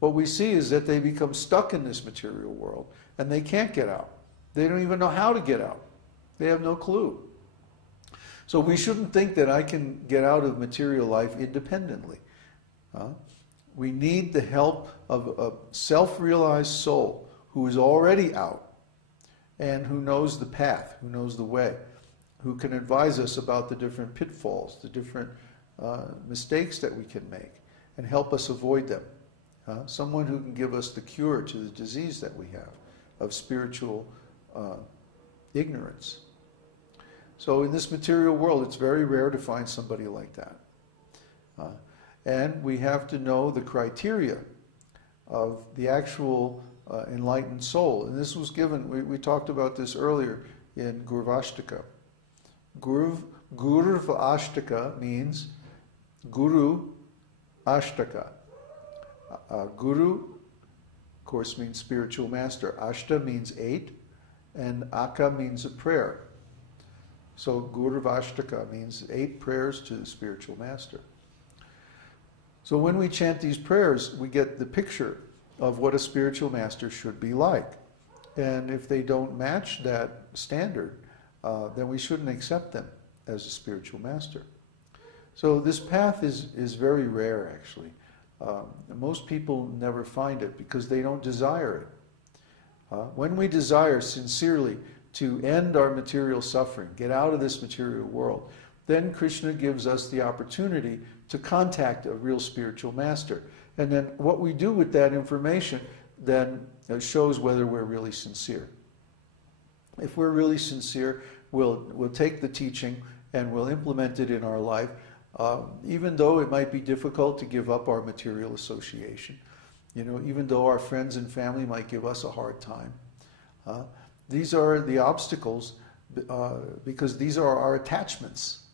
what we see is that they become stuck in this material world and they can't get out. They don't even know how to get out. They have no clue. So we shouldn't think that I can get out of material life independently. We need the help of a self-realized soul who is already out and who knows the path, who knows the way, who can advise us about the different pitfalls, the different mistakes that we can make, and help us avoid them. Someone who can give us the cure to the disease that we have of spiritual ignorance. So in this material world, it's very rare to find somebody like that. And we have to know the criteria of the actual enlightened soul. And this was given, we talked about this earlier in Gurvāṣṭaka. Gurvāṣṭaka means Guru Ashtaka. Guru, of course, means spiritual master. Ashta means 8, and Aka means a prayer. So Gurvāṣṭaka means 8 prayers to the spiritual master. So when we chant these prayers, we get the picture of what a spiritual master should be like. And if they don't match that standard, then we shouldn't accept them as a spiritual master. So this path is very rare, actually. Most people never find it because they don't desire it. When we desire sincerely to end our material suffering, get out of this material world, then Krishna gives us the opportunity to contact a real spiritual master. And then what we do with that information then shows whether we're really sincere. If we're really sincere, we'll take the teaching and we'll implement it in our life, even though it might be difficult to give up our material association. You know, even though our friends and family might give us a hard time. These are the obstacles because these are our attachments.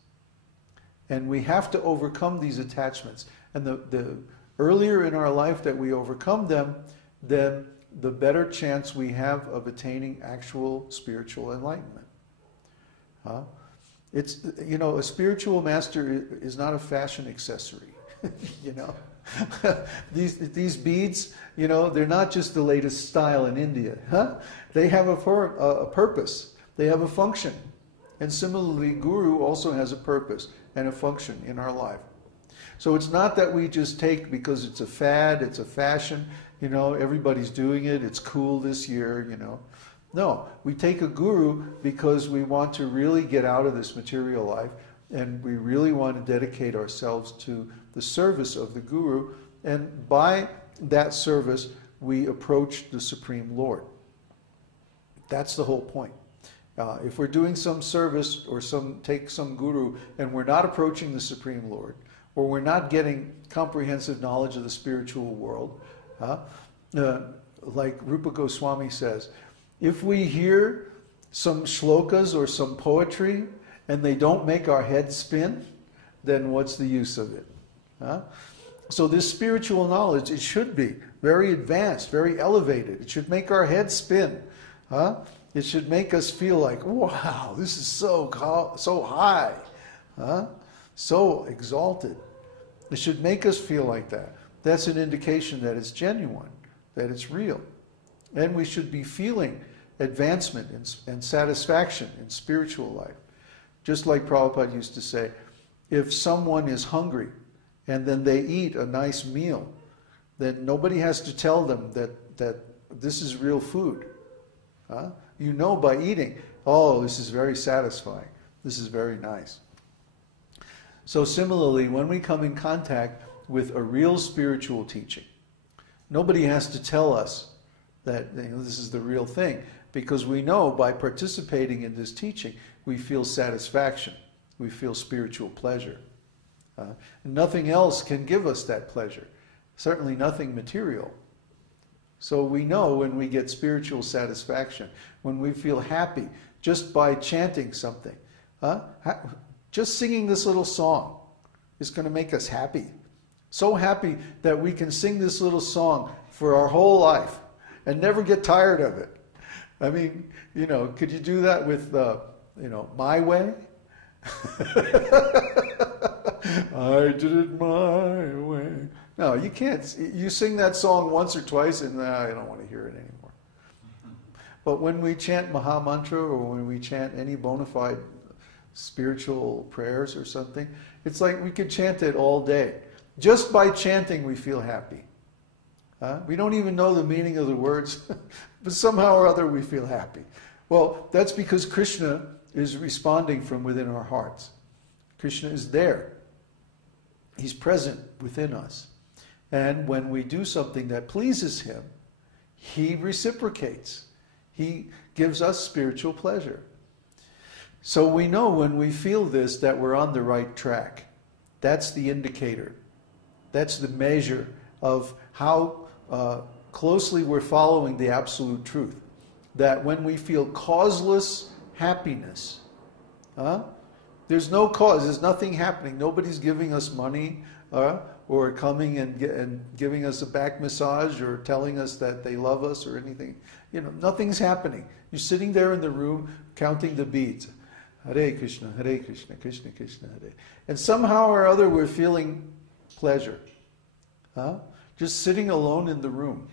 And we have to overcome these attachments. And the earlier in our life that we overcome them, then the better chance we have of attaining actual spiritual enlightenment. It's, you know, a spiritual master is not a fashion accessory. You know, these beads, you know, they're not just the latest style in India. They have a purpose. They have a function. And similarly, Guru also has a purpose and a function in our life. So it's not that we just take because it's a fad, it's a fashion, you know, everybody's doing it, it's cool this year, you know. No, we take a guru because we want to really get out of this material life and we really want to dedicate ourselves to the service of the guru, and by that service we approach the Supreme Lord. That's the whole point. If we're doing some service or take some guru and we're not approaching the Supreme Lord, or we're not getting comprehensive knowledge of the spiritual world, like Rupa Goswami says, if we hear some shlokas or some poetry and they don't make our head spin, then what's the use of it? So this spiritual knowledge, it should be very advanced, very elevated. It should make our head spin. It should make us feel like, wow, this is so high, so exalted. It should make us feel like that. That's an indication that it's genuine, that it's real. And we should be feeling advancement and satisfaction in spiritual life. Just like Prabhupada used to say, if someone is hungry and then they eat a nice meal, then nobody has to tell them that this is real food. You know by eating, oh, this is very satisfying. This is very nice. So similarly, when we come in contact with a real spiritual teaching, nobody has to tell us that, you know, this is the real thing, because we know by participating in this teaching, we feel satisfaction, we feel spiritual pleasure. Nothing else can give us that pleasure, certainly nothing material. So we know when we get spiritual satisfaction, when we feel happy just by chanting something. Just singing this little song is going to make us happy. So happy that we can sing this little song for our whole life and never get tired of it. I mean, you know, could you do that with, you know, My Way? I did it my way. No, you can't. You sing that song once or twice and I don't want to hear it anymore. But when we chant Maha Mantra or when we chant any bona fide spiritual prayers or something, it's like we could chant it all day. Just by chanting we feel happy. We don't even know the meaning of the words, but somehow or other we feel happy. Well, that's because Krishna is responding from within our hearts. Krishna is there. He's present within us. And when we do something that pleases him, he reciprocates. He gives us spiritual pleasure. So we know when we feel this that we're on the right track. That's the indicator. That's the measure of how closely we're following the absolute truth. That when we feel causeless happiness, there's no cause, there's nothing happening. Nobody's giving us money or coming and giving us a back massage or telling us that they love us or anything. You know, nothing's happening. You're sitting there in the room counting the beads. Hare Krishna, Krishna Krishna, Hare. And somehow or other we're feeling pleasure. Just sitting alone in the room.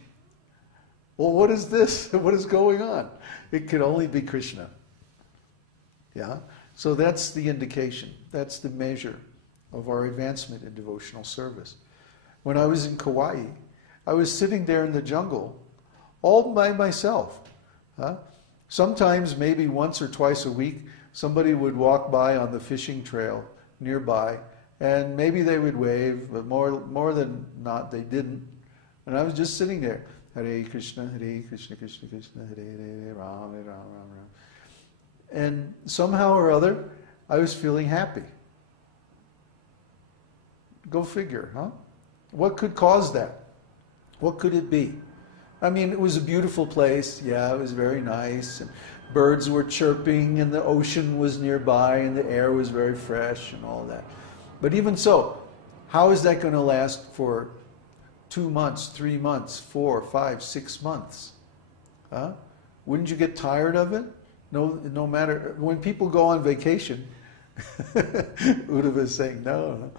Well, what is this? What is going on? It could only be Krishna. Yeah? So that's the indication. That's the measure of our advancement in devotional service. When I was in Kauai, I was sitting there in the jungle all by myself. Sometimes, maybe once or twice a week, somebody would walk by on the fishing trail nearby, and maybe they would wave, but more than not, they didn't. And I was just sitting there. Hare Krishna, Krishna Krishna, Hare Hare, Ram Ram Ram. And somehow or other, I was feeling happy. Go figure, huh? What could cause that? What could it be? I mean, it was a beautiful place. Yeah, it was very nice. And birds were chirping, and the ocean was nearby, and the air was very fresh, and all that. But even so, how is that going to last for 2 months, 3 months, 4, 5, 6 months? Wouldn't you get tired of it? No matter, when people go on vacation, Uddhava is saying no.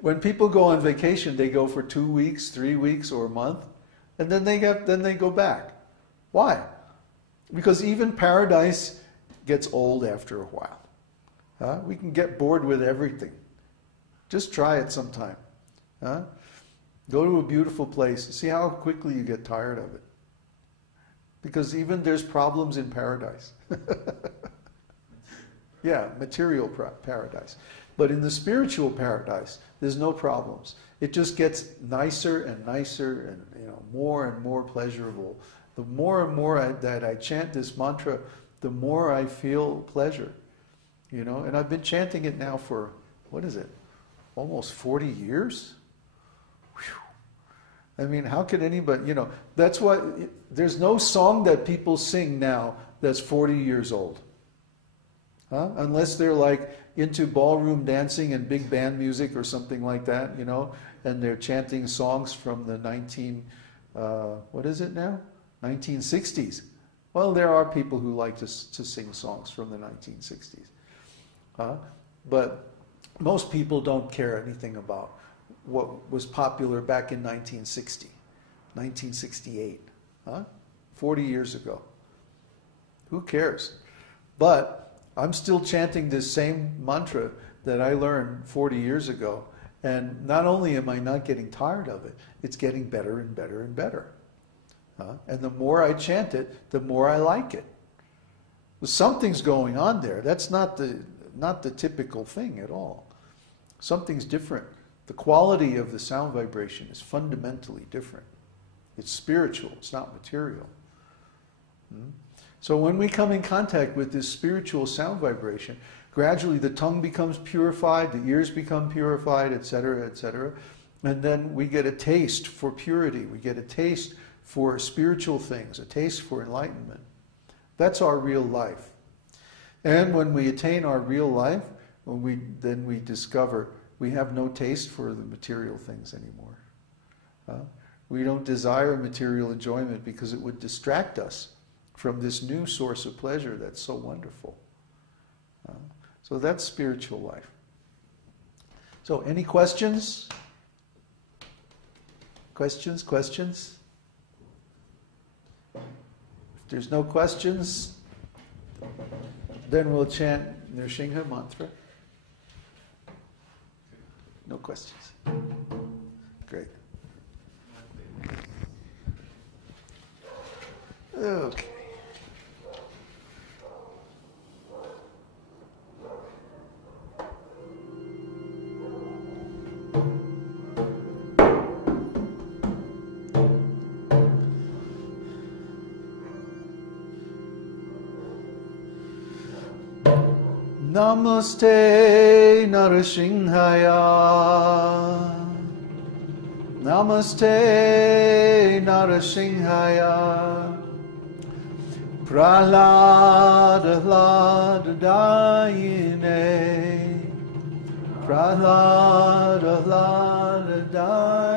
When people go on vacation, they go for 2 weeks, 3 weeks, or a month, and then they go back. Why? Because even paradise gets old after a while. We can get bored with everything. Just try it sometime. Go to a beautiful place. See how quickly you get tired of it. Because even there's problems in paradise. Yeah, material paradise. But in the spiritual paradise, there's no problems. It just gets nicer and nicer and more and more pleasurable. The more and more that I chant this mantra, the more I feel pleasure. And I've been chanting it now for, what is it? Almost 40 years? Whew. I mean, how could anybody, that's why there's no song that people sing now that's 40 years old. Unless they're like into ballroom dancing and big band music or something like that, and they're chanting songs from the 1960s. Well, there are people who like to sing songs from the 1960s. But most people don't care anything about what was popular back in 1960, 1968, 40 years ago. Who cares? But I'm still chanting this same mantra that I learned 40 years ago, and not only am I not getting tired of it, it's getting better and better and better. And the more I chant it, the more I like it. Well, something's going on there. That's not the typical thing at all. Something's different. The quality of the sound vibration is fundamentally different. It's spiritual, it's not material. So when we come in contact with this spiritual sound vibration, gradually the tongue becomes purified, the ears become purified, etc., etc. And then we get a taste for purity. We get a taste for spiritual things, a taste for enlightenment. That's our real life. And when we attain our real life, then we discover we have no taste for the material things anymore. We don't desire material enjoyment because it would distract us from this new source of pleasure that's so wonderful. So that's spiritual life. So any questions? Questions? If there's no questions, then we'll chant Nrsimha mantra. No questions. Great. Okay. Namaste Narasimhaya. Namaste Narasimhaya. Prahlada Hladadayine. Prahlada Hladadayine.